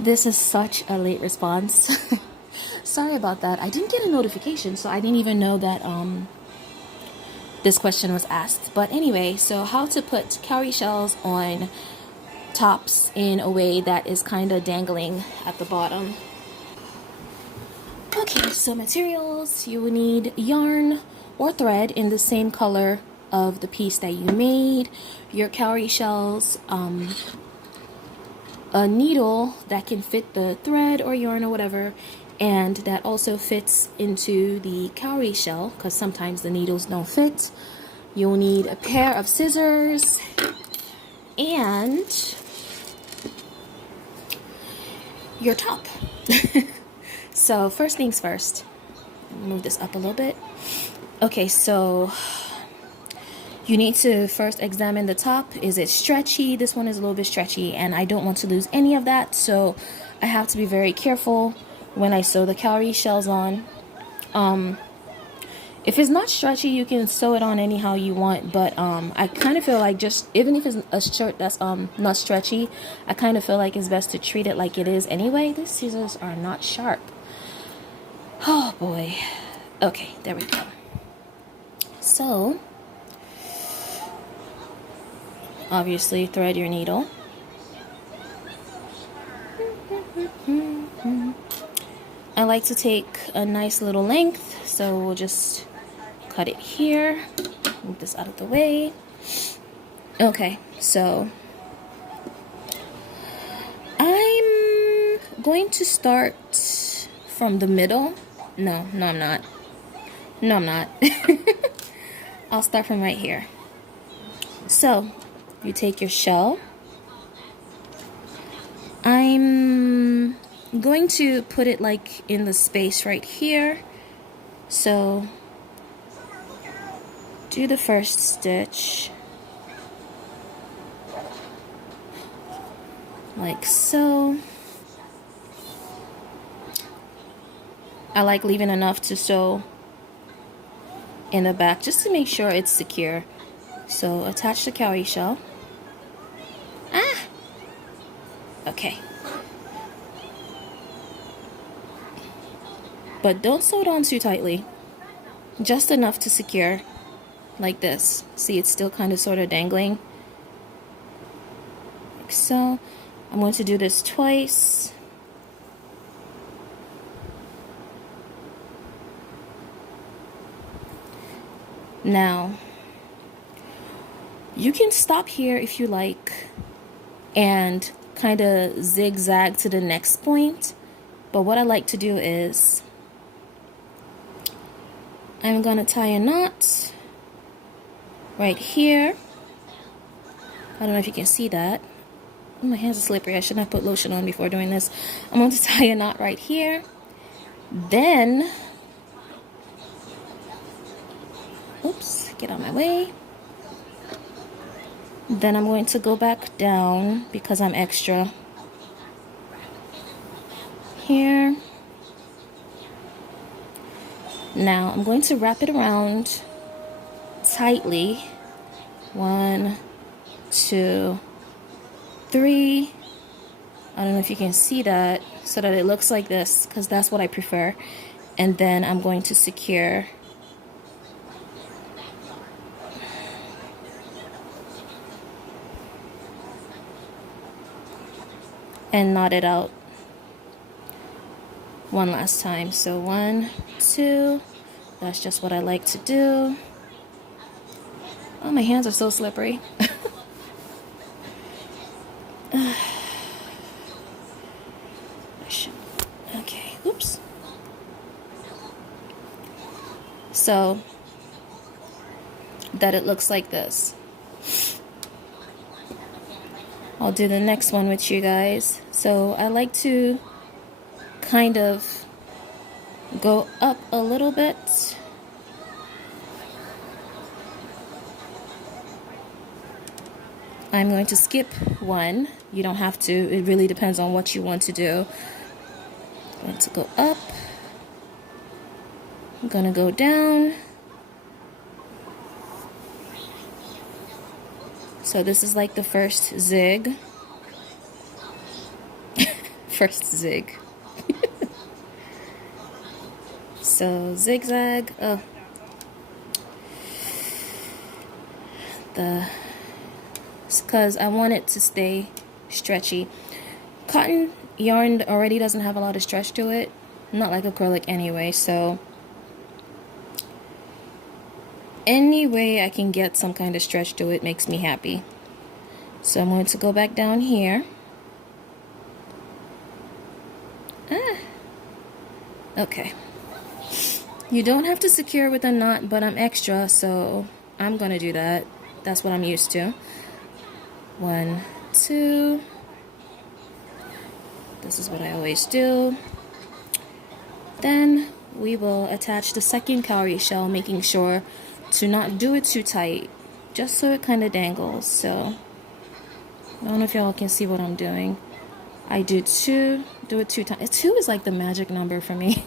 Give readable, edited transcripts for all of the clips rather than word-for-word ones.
This is such a late response. Sorry about that. I didn't get a notification, so I didn't even know that this question was asked. But anyway, so how to put cowrie shells on tops in a way that is kind of dangling at the bottom. Okay, so materials, you will need yarn or thread in the same color of the piece that you made, your cowrie shells, a needle that can fit the thread or yarn or whatever, and that also fits into the cowrie shell because sometimes the needles don't fit. You'll need a pair of scissors and your top. So first things first, move this up a little bit. Okay, so you need to first examine the top. Is it stretchy? This one is a little bit stretchy and I don't want to lose any of that, so I have to be very careful when I sew the cowrie shells on. If it's not stretchy, you can sew it on anyhow you want, but I kind of feel like, just even if it's a shirt that's not stretchy, I kind of feel like it's best to treat it like it is anyway. These scissors are not sharp. Oh boy. Okay, there we go. So obviously thread your needle. I like to take a nice little length, so we'll just cut it here. Move this out of the way. Okay, so I'm going to start from the middle. No, I'm not. No, I'm not. I'll start from right here. So you take your shell. I'm going to put it like in the space right here. So do the first stitch like so. I like leaving enough to sew in the back just to make sure it's secure. So attach the cowrie shell. Okay. But don't sew it on too tightly. Just enough to secure, like this. See, it's still kind of sort of dangling. Like so. I'm going to do this twice. Now, you can stop here if you like and kind of zigzag to the next point, but what I like to do is I'm gonna tie a knot right here. I don't know if you can see that. Oh, my hands are slippery. I shouldn't have put lotion on before doing this. I'm going to tie a knot right here. Then, oops, get out of my way. Then I'm going to go back down because I'm extra. Here. Now I'm going to wrap it around tightly. 1, 2, 3. I don't know if you can see that, so that it looks like this, because that's what I prefer. And then I'm going to secure and knot it out one last time. So 1, 2. That's just what I like to do. Oh, my hands are so slippery. Okay, oops. So that it looks like this. I'll do the next one with you guys. So I like to kind of go up a little bit. I'm going to skip one. You don't have to. It really depends on what you want to do. I'm going to go up. I'm going to go down. So this is like the first zig. first zig. So zigzag. Because I want it to stay stretchy. Cotton yarn already doesn't have a lot of stretch to it, not like acrylic anyway, so any way I can get some kind of stretch to it makes me happy. So I'm going to go back down here. Okay. You don't have to secure with a knot, but I'm extra, so I'm gonna do that. That's what I'm used to. 1, 2. This is what I always do. Then we will attach the second cowrie shell, making sure to not do it too tight, just so it kind of dangles. So I don't know if y'all can see what I'm doing. I do it 2 times. 2 is like the magic number for me.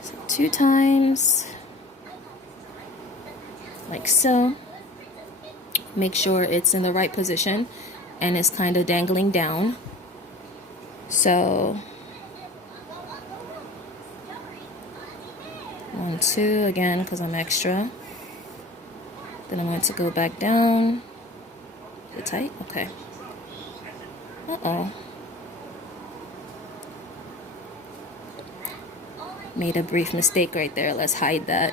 So 2 times, like so. Make sure it's in the right position and it's kind of dangling down. So 1, 2 again, because I'm extra. Then I'm going to go back down. Is it tight? Okay. Uh-oh. Made a brief mistake right there. Let's hide that.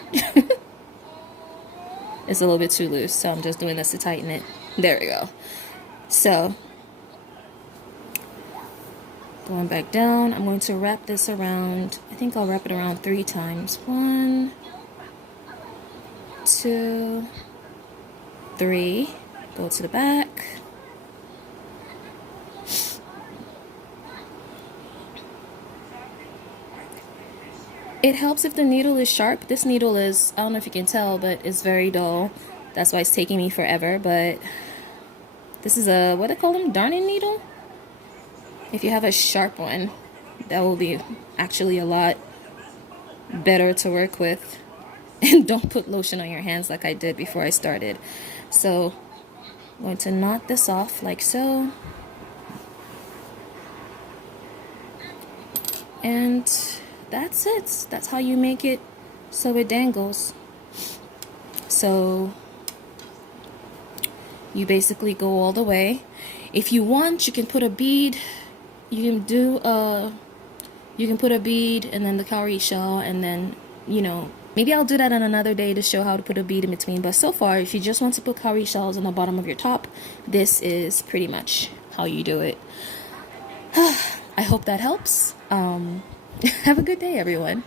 It's a little bit too loose, so I'm just doing this to tighten it. There we go. So, going back down, I'm going to wrap this around, I think I'll wrap it around 3 times. 1, 2, 3. Go to the back. It helps if the needle is sharp. This needle is, I don't know if you can tell, but it's very dull. That's why it's taking me forever, but this is a, what do they call them? Darning needle? If you have a sharp one, that will be actually a lot better to work with. And don't put lotion on your hands like I did before I started. So I'm going to knot this off like so. And that's it. That's how you make it so it dangles. So you basically go all the way. If you want, you can put a bead. You can do you can put a bead and then the cowrie shell, and then, you know, maybe I'll do that on another day to show how to put a bead in between. But so far, if you just want to put cowrie shells on the bottom of your top, this is pretty much how you do it. I hope that helps. Have a good day, everyone.